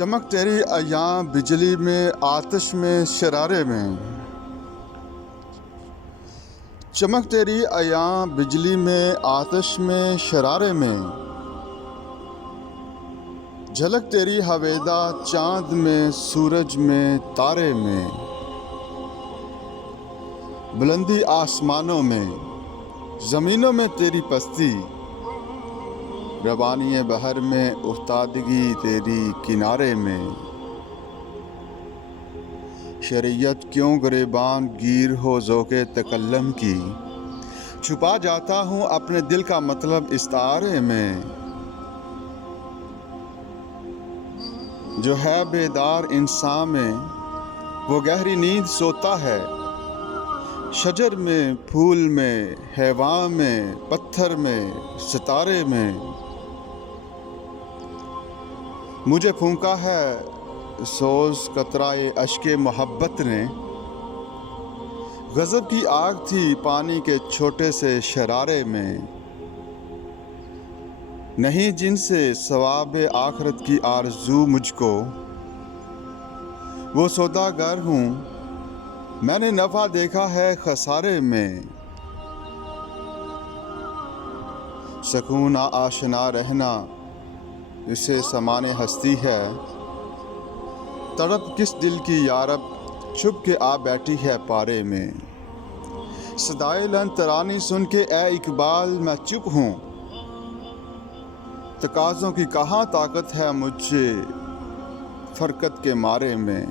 چمک تیری ایاں بجلی میں آتش میں شرارے میں، چمک تیری ایاں بجلی میں آتش میں شرارے میں، جھلک تیری ہویدا چاند میں سورج میں تارے میں، بلندی آسمانوں میں زمینوں میں تیری پستی، روانی بحر میں افتادگی تیری کنارے میں، شریعت کیوں گریباں گیر ہو ذوق تکلم کی، چھپا جاتا ہوں اپنے دل کا مطلب استعارے میں، جو ہے بیدار انسان میں وہ گہری نیند سوتا ہے، شجر میں پھول میں حیوان میں پتھر میں ستارے میں، مجھے پھونکا ہے سوز قطرۂ اشک محبت نے، غضب کی آگ تھی پانی کے چھوٹے سے شرارے میں، نہیں جن سے ثواب آخرت کی آرزو مجھ کو، وہ سوداگر ہوں میں نے نفع دیکھا ہے خسارے میں، سکون آشنا رہنا اسے سامان ہستی ہے، تڑپ کس دل کی یارب چھپ کے آ بیٹھی ہے پارے میں، صدائے لن ترانی سن کے اے اقبال میں چپ ہوں، تقاضوں کی کہاں طاقت ہے مجھے فرقت کے مارے میں۔